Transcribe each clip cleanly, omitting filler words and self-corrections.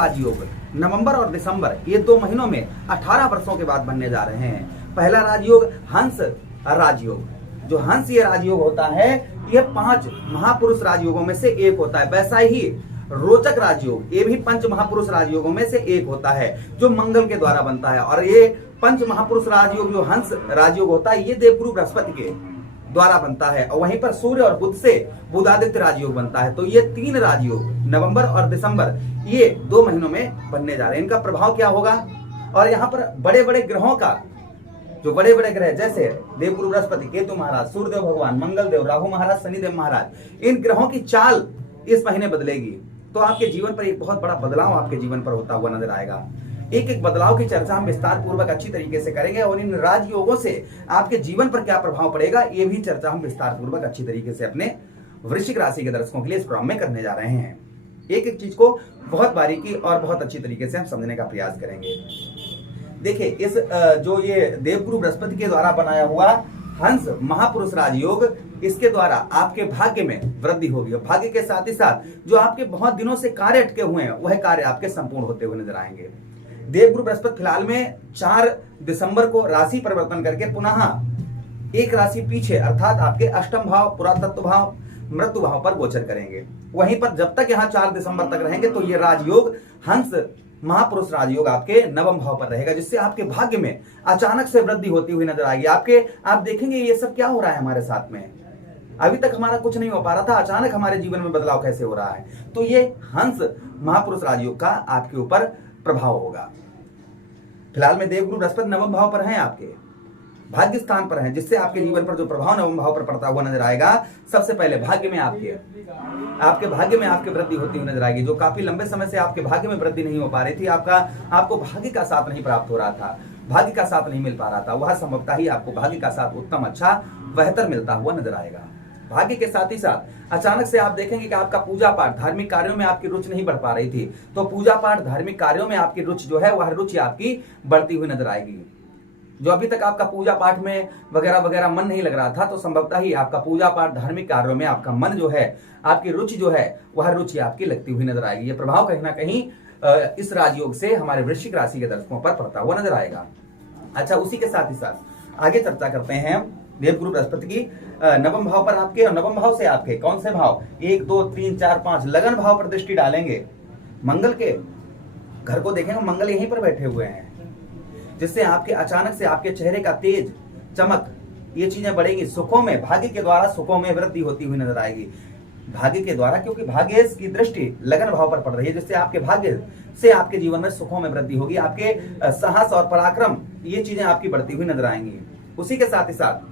राजयोग नवंबर और दिसंबर ये 2 महीनों में 18 वर्षों के बाद बनने जा रहे हैं। पहला राजयोग हंस राजयोग। जो हंस ये राजयोग होता है ये 5 महापुरुष राजयोगों में से एक होता है। वैसा ही रोचक राजयोग ये भी 5 महापुरुष राजयोगों में से एक होता है जो मंगल के द्वारा बनता है। और ये 5 महापुरुष राजयोग जो हंस राजयोग होता है ये देवगुरु बृहस्पति के द्वारा बनता है। और वहीं पर सूर्य और बुध से बुधादित्य राजयोग बनता है। तो ये 3 राजयोग नवंबर और दिसंबर ये 2 महीनों में बनने जा रहे हैं। इनका प्रभाव क्या होगा? और यहाँ पर बड़े बड़े ग्रहों का जो बड़े बड़े ग्रह जैसे देवगुरु बृहस्पति, केतु महाराज, सूर्यदेव भगवान, मंगल देव, राहु महाराज, शनिदेव महाराज, इन ग्रहों की चाल इस महीने बदलेगी। तो आपके जीवन पर एक बहुत बड़ा बदलाव आपके जीवन पर होता हुआ नजर आएगा। एक एक बदलाव की चर्चा हम विस्तार पूर्वक अच्छी तरीके से करेंगे और इन राजयोगों से आपके जीवन पर क्या प्रभाव पड़ेगा ये भी चर्चा हम विस्तार पूर्वक अच्छी तरीके से अपने वृश्चिक राशि के दर्शकों के लिए इस प्रोग्राम में करने जा रहे हैं। एक एक चीज को बहुत बारीकी और बहुत अच्छी तरीके से हम समझने का प्रयास करेंगे। देखिए इस जो ये देवगुरु बृहस्पति के द्वारा बनाया हुआ हंस महापुरुष राजयोग, इसके द्वारा आपके भाग्य में वृद्धि होगी। और भाग्य के साथ ही साथ जो आपके बहुत दिनों से कार्य अटके हुए हैं वह कार्य आपके संपूर्ण होते हुए नजर आएंगे। देवगुरु बृहस्पति फिलहाल में 4 दिसंबर को राशि परिवर्तन करके पुनः एक राशि पीछे अर्थात आपके अष्टम भाव, पुरातत्व भाव, मृत्यु भाव पर गोचर करेंगे। वहीं पर जब तक यहाँ 4 दिसंबर तक रहेंगे तो ये राजयोग हंस महापुरुष राजयोग आपके नवम भाव पर रहेगा, जिससे आपके भाग्य में अचानक से वृद्धि होती हुई नजर आएगी। आप देखेंगे ये सब क्या हो रहा है हमारे साथ में, अभी तक हमारा कुछ नहीं हो पा रहा था, अचानक हमारे जीवन में बदलाव कैसे हो रहा है। तो ये हंस महापुरुष राजयोग का आपके ऊपर प्रभाव होगा। फिलहाल में देवगुरु बृहस्पति नवम भाव पर हैं, आपके भाग्य स्थान पर हैं, जिससे आपके जीवन पर जो प्रभाव नवम भाव पर पड़ता हुआ नजर आएगा। सबसे पहले भाग्य में आपके भाग्य में आपके वृद्धि होती हुई नजर आएगी। जो काफी लंबे समय से आपके भाग्य में वृद्धि नहीं हो पा रही थी, आपको भाग्य का साथ नहीं प्राप्त हो रहा था, भाग्य का साथ नहीं मिल पा रहा था, वह संभवतः ही आपको भाग्य का साथ उत्तम, अच्छा, बेहतर मिलता हुआ नजर आएगा। भाग्य के साथ ही साथ अचानक से आप देखेंगे कि आपका पूजा पाठ, धार्मिक कार्यों में आपकी रुचि नहीं बढ़ पा रही थी, तो पूजा पाठ, धार्मिक कार्यों में आपकी रुचि जो है वह रुचि आपकी बढ़ती हुई नजर आएगी। जो अभी तक आपका पूजा पाठ में वगैरह वगैरह मन नहीं लग रहा था, तो संभवतः ही आपका पूजा पाठ, धार्मिक कार्यों में आपका मन जो है, आपकी रुचि जो है वह रुचि आपकी लगती हुई नजर आएगी। ये प्रभाव कहीं ना कहीं इस राजयोग से हमारे वृश्चिक राशि के दर्शकों पर पड़ता हुआ नजर आएगा। अच्छा, उसी के साथ ही साथ आगे चर्चा करते हैं देवगुरु बृहस्पति की नवम भाव पर आपके, और नवम भाव से आपके कौन से भाव 1, 2, 3, 4, 5 लगन भाव पर दृष्टि डालेंगे। मंगल के घर को देखेंगे, मंगल यहीं पर बैठे हुए हैं, जिससे आपके अचानक से आपके चेहरे का तेज, चमक, ये चीजें बढ़ेंगी। सुखों में, भाग्य के द्वारा सुखों में वृद्धि होती हुई नजर आएगी। भाग्य के द्वारा, क्योंकि भाग्य की दृष्टि लगन भाव पर पड़ रही है, जिससे आपके भाग्य से आपके जीवन में सुखों में वृद्धि होगी। आपके साहस और पराक्रम, ये चीजें आपकी बढ़ती हुई नजर आएंगी। उसी के साथ ही साथ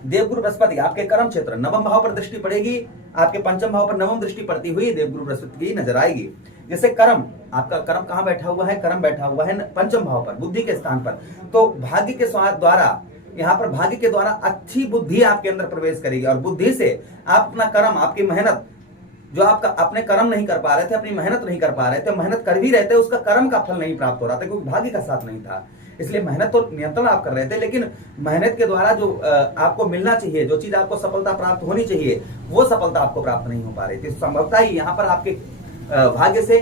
देवगुरु बृहस्पति आपके कर्म क्षेत्र नवम भाव पर दृष्टि पड़ेगी, आपके पंचम भाव पर नवम दृष्टि पड़ती हुई देवगुरु बृहस्पति की नजर आएगी। जैसे कर्म, आपका कर्म कहां बैठा हुआ है? कर्म बैठा हुआ है पंचम भाव पर, बुद्धि के स्थान पर। तो भाग्य के द्वारा, यहाँ पर भाग्य के द्वारा अच्छी बुद्धि आपके अंदर प्रवेश करेगी, और बुद्धि से आप अपना कर्म, आपकी मेहनत, जो आपका अपने कर्म नहीं कर पा रहे थे, अपनी मेहनत नहीं कर पा रहे थे, मेहनत कर भी रहे थे, उसका कर्म का फल नहीं प्राप्त हो रहा था क्योंकि भाग्य का साथ नहीं था। इसलिए मेहनत तो नियंत्रण आप कर रहे थे, लेकिन मेहनत के द्वारा जो आपको मिलना चाहिए, जो चीज आपको सफलता प्राप्त होनी चाहिए, वो सफलता आपको प्राप्त नहीं हो पा रही थी। संभवतः ही यहाँ पर आपके भाग्य से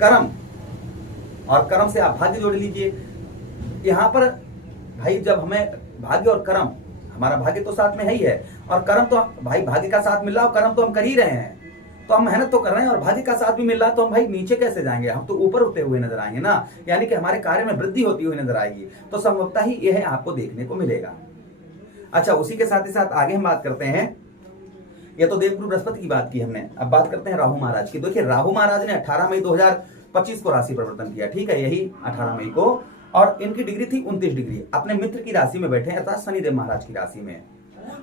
कर्म और कर्म से आप भाग्य जोड़ लीजिए। यहाँ पर भाई जब हमें भाग्य और कर्म, हमारा भाग्य तो साथ में है ही है, और कर्म तो भाई भाग्य का साथ मिल रहा है, और कर्म तो हम कर ही रहे हैं, तो हम मेहनत तो कर रहे हैं और भाग्य का साथ भी मिल रहा है, तो हम भाई नीचे कैसे जाएंगे? हम तो ऊपर होते हुए नजर आएंगे ना, यानी कि हमारे कार्य में वृद्धि होती हुई नजर आएगी। तो संभवतः ही यह आपको देखने को मिलेगा। अच्छा, उसी के साथ ही साथ आगे हम बात करते हैं, ये तो देवगुरु बृहस्पति की बात की हमने, अब बात करते हैं राहु महाराज की। देखिए राहु महाराज ने 18 मई 2025 को राशि परिवर्तन किया, ठीक है, यही 18 मई को, और इनकी डिग्री थी 29 डिग्री। अपने मित्र की राशि में बैठे, अर्थात शनिदेव महाराज की राशि में।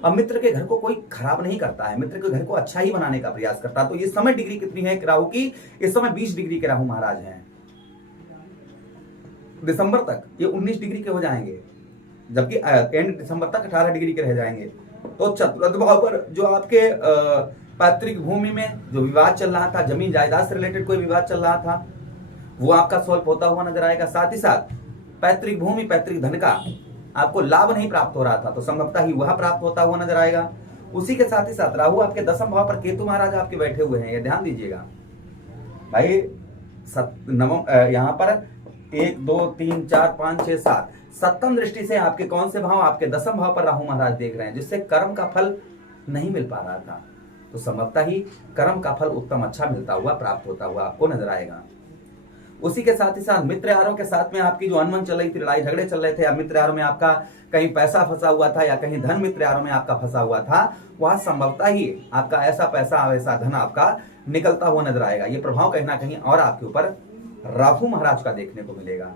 अब मित्र के घर को कोई खराब नहीं करता है, मित्र के घर को अच्छा ही बनाने का प्रयास करता है। तो इस समय डिग्री कितनी है राहु की? इस समय 20 डिग्री के राहु महाराज हैं। दिसंबर तक ये 19 डिग्री के हो जाएंगे, जबकि एंड दिसंबर तक 18 डिग्री के रह जाएंगे। तो चतुर्थ भाव पर जो आपके पैतृक भूमि में जो विवाद चल रहा था, जमीन जायदाद से रिलेटेड कोई विवाद चल रहा था, वो आपका सॉल्व होता हुआ नजर आएगा। साथ ही साथ पैतृक भूमि, पैतृक धन का आपको लाभ नहीं प्राप्त हो रहा था, तो संभवतः ही वह प्राप्त होता हुआ नजर आएगा। उसी के साथ ही साथ राहु आपके 10वें भाव पर, केतु महाराज आपके बैठे हुए हैं, ये ध्यान दीजिएगा भाई। यहाँ पर 1 2 3 4 5 6 7 सप्तम दृष्टि से आपके कौन से भाव, आपके दसम भाव पर राहु महाराज देख रहे हैं, जिससे कर्म का फल नहीं मिल पा रहा था, तो संभवतः ही कर्म का फल उत्तम अच्छा मिलता हुआ, प्राप्त होता हुआ आपको नजर आएगा। उसी के साथ ही साथ मित्र यारों के साथ में आपकी जो अनबन चल रही थी, लड़ाई झगड़े चल रहे थे, या मित्र यारों में आपका कहीं पैसा फंसा हुआ था, या कहीं धन मित्र यारों में आपका फंसा हुआ था, वह संभवतः ही आपका ऐसा पैसा, ऐसा धन आपका निकलता हुआ नजर आएगा। ये प्रभाव कहीं ना कहीं और आपके ऊपर राहु महाराज का देखने को मिलेगा।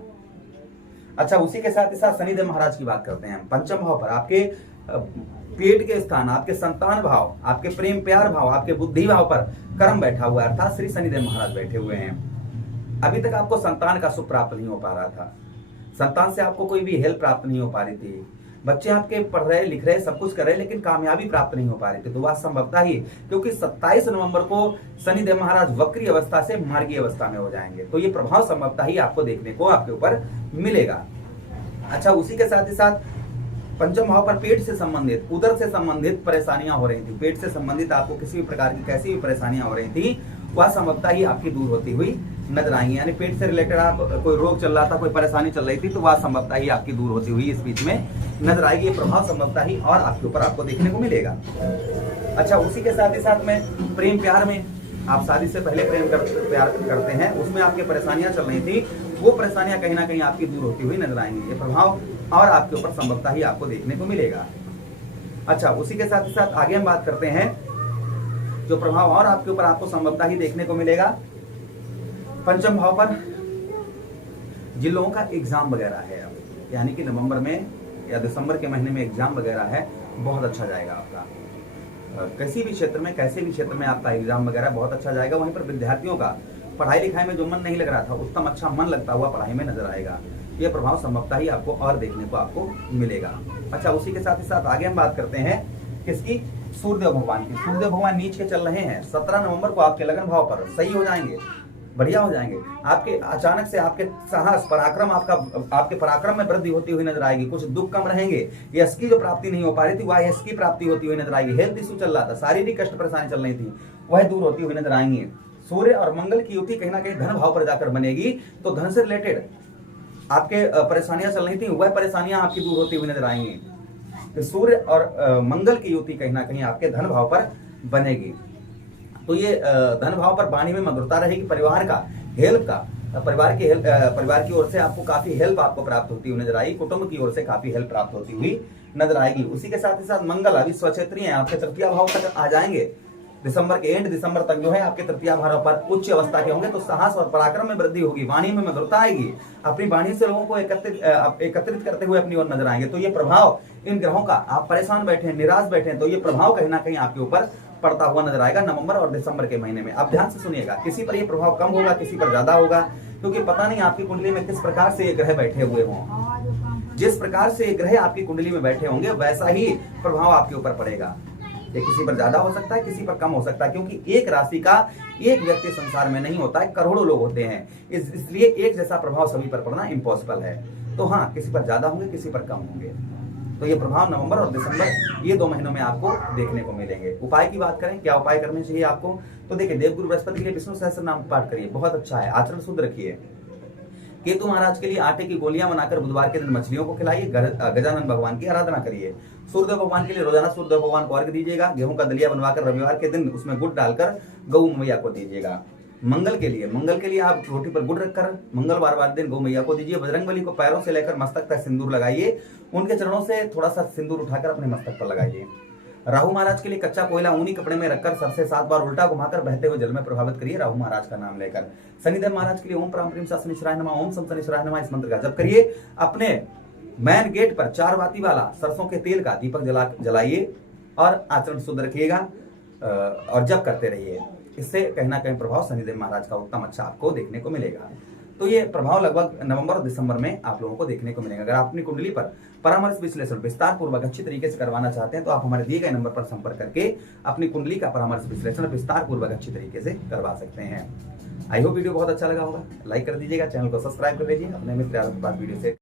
अच्छा, उसी के साथ ही साथ शनिदेव महाराज की बात करते हैं। पंचम भाव पर आपके पेट के स्थान, आपके संतान भाव, आपके प्रेम प्यार भाव, आपके बुद्धि भाव पर कर्म बैठा हुआ है, अर्थात श्री शनिदेव महाराज बैठे हुए हैं। अभी तक आपको संतान का सुख प्राप्त नहीं हो पा रहा था, संतान से आपको कोई भी हेल्प प्राप्त नहीं हो पा रही थी, बच्चे आपके पढ़ रहे लिख रहे सब कुछ कर रहे, लेकिन कामयाबी प्राप्त नहीं हो पा रही थी, तो वह संभवतः ही, क्योंकि 27 नवंबर को शनिदेव महाराज वक्री अवस्था से मार्गी अवस्था में हो जाएंगे, तो ये प्रभाव संभवतः ही आपको देखने को आपके ऊपर मिलेगा। अच्छा, उसी के साथ ही साथ पंचम भाव पर पेट से संबंधित, उदर से संबंधित परेशानियां हो रही थी, पेट से संबंधित आपको किसी भी प्रकार की कैसी भी परेशानियां हो रही थी, वह संभवतः ही आपकी दूर होती हुई नजर आएंगी। यानी पेट से रिलेटेड आप कोई रोग चल रहा था, कोई परेशानी चल रही थी, तो वह संभवतः ही आपकी दूर होती हुई इस बीच में नजर आएगी। ये प्रभाव संभवतः ही और आपके ऊपर आपको देखने को मिलेगा। अच्छा, उसी के साथ ही साथ में प्रेम प्यार में, आप शादी से पहले प्यार करते हैं, उसमें आपकी परेशानियां चल रही थी, वो परेशानियां कहीं ना कहीं आपकी दूर होती हुई नजर आएंगी। ये प्रभाव और आपके ऊपर संभवतः ही आपको देखने को मिलेगा। अच्छा, उसी के साथ ही साथ आगे हम बात करते हैं जो प्रभाव और आपके ऊपर आपको संभवतः ही देखने को मिलेगा। पंचम भाव पर जिन लोगों का एग्जाम वगैरह है, यानी कि नवंबर में या दिसंबर के महीने में एग्जाम वगैरह है, बहुत अच्छा जाएगा आपका। किसी भी क्षेत्र में, कैसे भी क्षेत्र में आपका एग्जाम वगैरह बहुत अच्छा जाएगा। वहीं पर विद्यार्थियों का पढ़ाई लिखाई में जो मन नहीं लग रहा था, उत्तम अच्छा मन लगता हुआ पढ़ाई में नजर आएगा। ये प्रभाव संभवतः ही आपको और देखने को आपको मिलेगा। अच्छा, उसी के साथ ही साथ आगे हम बात करते हैं किसकी, सूर्यदेव भगवान की। सूर्यदेव भगवान नीच के चल रहे हैं, 17 नवंबर को आपके लगन भाव पर सही हो जाएंगे, बढ़िया हो जाएंगे। आपके अचानक से आपके साहस पराक्रम, आपके पराक्रम में वृद्धि होती हुई नजर आएगी। कुछ दुख कम रहेंगे, यश की जो प्राप्ति नहीं हो पा रही थी, वह यश की प्राप्ति होती हुई नजर आएगी। हेल्थ इशू चल रहा था, शारीरिक कष्ट परेशानी चल रही थी, वह दूर होती हुई नजर आएंगी। सूर्य और मंगल की युति कहीं ना कहीं धन भाव पर जाकर बनेगी, तो धन से रिलेटेड आपके परेशानियां चल रही थी, वह परेशानियां आपकी दूर होती हुई नजर आएंगी। तो सूर्य और मंगल की युति कहीं ना कहीं आपके धन भाव पर बनेगी, तो ये धन भाव पर वाणी में मधुरता रहेगी। परिवार का हेल्प का, परिवार की ओर से आपको काफी हेल्प आपको प्राप्त होती हुई नजर आएगी। कुटुंब की ओर से काफी हेल्प प्राप्त होती हुई नजर आएगी। उसी के साथ ही साथ मंगल अभी स्वक्षेत्रीय है, आपके तृतीय भाव तक आ जाएंगे। दिसंबर के एंड दिसंबर तक जो है आपके तृतीय भाव पर उच्च अवस्था के होंगे, तो साहस और पराक्रम में वृद्धि होगी, वाणी में मधुरता आएगी। अपनी वाणी से लोगों को एकत्रित करते हुए अपनी ओर नजर आएंगे। तो ये प्रभाव इन ग्रहों का, आप परेशान बैठे, निराश बैठे, तो ये प्रभाव कहीं ना कहीं आपके ऊपर पड़ता हुआ नजर आएगा नवंबर और दिसंबर के महीने में। आप ध्यान से सुनिएगा, किसी पर ये प्रभाव कम होगा, किसी पर ज्यादा होगा, क्योंकि पता नहीं आपकी कुंडली में किस प्रकार से ये ग्रह बैठे हुए हों। जिस प्रकार से ये ग्रह आपकी कुंडली में बैठे होंगे, वैसा ही प्रभाव आपके ऊपर पड़ेगा। ये किसी पर ज्यादा हो सकता है, किसी पर कम हो सकता है, क्योंकि एक राशि का एक व्यक्ति संसार में नहीं होता है, करोड़ों लोग होते हैं, इसलिए एक जैसा प्रभाव सभी पर पड़ना इम्पॉसिबल है। तो हाँ, किसी पर ज्यादा होंगे, किसी पर कम होंगे। तो ये प्रभाव नवंबर और दिसंबर ये 2 महीनों में आपको देखने को मिलेंगे। उपाय की बात करें, क्या उपाय करने चाहिए आपको, तो देखिए, देवगुरु बृहस्पति के लिए विष्णु सहस्त्र नाम पाठ करिए, बहुत अच्छा है। आचरण शुद्ध रखिए। केतु महाराज के लिए आटे की गोलियां बनाकर बुधवार के दिन मछलियों को खिलाइए। गजानन भगवान की आराधना करिए। सूर्यदेव भगवान के लिए रोजाना सूर्यदेव भगवान को अर्घ्य दीजिएगा। गेहूं का दलिया बनवाकर रविवार के दिन उसमें गुड़ डालकर गौ मैया को दीजिएगा। मंगल के लिए आप रोटी पर गुड़ रखकर मंगलवार दिन गौ मैया को दीजिए। बजरंगबली को पैरों से लेकर मस्तक तक सिंदूर लगाइए, उनके चरणों से थोड़ा सा सिंदूर उठाकर अपने मस्तक पर लगाइए। राहु महाराज के लिए कच्चा कोयला ऊनी कपड़े में रखकर सर से 7 बार उल्टा घुमाकर बहते हुए जल में प्रभावित करिए, राहु महाराज का नाम लेकर। शनिदेव महाराज के लिए ओम प्राम प्रीम सा शनिश्चराय नमः, ओम सम शनिश्चराय नमः, इस मंत्र का जप करिए। अपने मेन गेट पर 4 बाती वाला सरसों के तेल का दीपक जलाइए और आचरण शुद्ध रखिएगा और जप करते रहिए। इससे कहीं ना कहीं प्रभाव शनिदेव महाराज का उत्तम अच्छा आपको देखने को मिलेगा। तो ये प्रभाव लगभग नवंबर और दिसंबर में आप लोगों को देखने को मिलेगा। अगर आप अपनी कुंडली पर परामर्श विश्लेषण विस्तार पूर्वक अच्छी तरीके से करवाना चाहते हैं, तो आप हमारे दिए गए नंबर पर संपर्क करके अपनी कुंडली का परामर्श विश्लेषण विस्तार पूर्वक अच्छी तरीके से करवा सकते हैं। आई होप वीडियो बहुत अच्छा लगा होगा। लाइक कर दीजिएगा, चैनल को सब्सक्राइब कर लीजिए, अपने मित्र यारों के पास वीडियो से